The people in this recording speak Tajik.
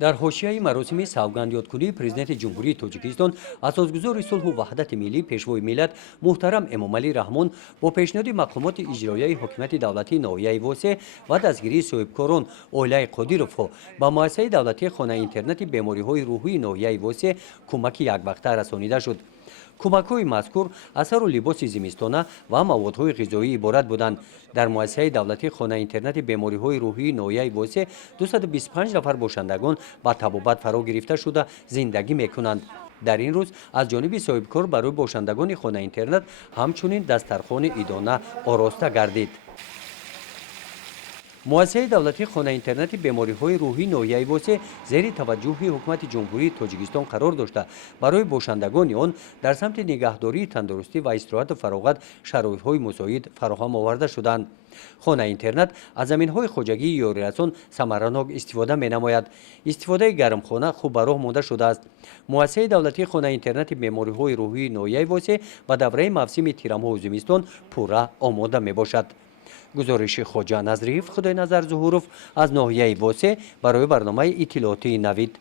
дар ҳошияи маросими савгандёдкунии президенти ҷумҳурии тоҷикистон асосгузори сулҳу ваҳдати миллӣ пешвои миллат муҳтарам эмомалӣ раҳмон бо пешниҳоди мақомоти иҷроияи ҳокимияти давлатии ноҳияи восеъ ва дастгирии соҳибкорон оилаи қодировро ба муассисаи давлатии хонаи интернати бемориҳои рӯҳии ноҳияи восеъ кӯмаки яквақта расонида шуд. кӯмакҳои мазкур асару либоси зимистона ва маводҳои ғизоӣ иборат буданд. дар муассисаи давлатии хонаи интернати бемориҳои рӯҳии ноҳияи восеъ 225 нафар бошандагон ба табобат фаро гирифта шуда зиндагӣ мекунанд. дар ин рӯз аз ҷониби соҳибкор барои бошандагони хонаи интернат ҳамчунин дастархони идона ороста гардид. муассисаи давлатии хонаи интернати бемориҳои рӯҳии ноҳияи восеъ зери таваҷҷӯҳи ҳукумати ҷумҳурии тоҷикистон қарор дошта барои бошандагони он дар самти нигаҳдории тандурустӣ ва истироҳату фароғат шароитҳои мусоид фароҳам оварда шуданд. хонаи интернат аз заминҳои хоҷагии ёрирасон самаранок истифода менамояд. истифодаи гармхона хуб ба роҳ монда шудааст. муассисаи давлатии хонаи интернати бемориҳои рӯҳии ноҳияи восеъ ба давраи мавсими тирамҳоу зимистон пурра омода мебошад. гузориши хоҷа назриев, худойназар зуҳуров аз ноҳияи восеъ барои барномаи иттилоотии Навид.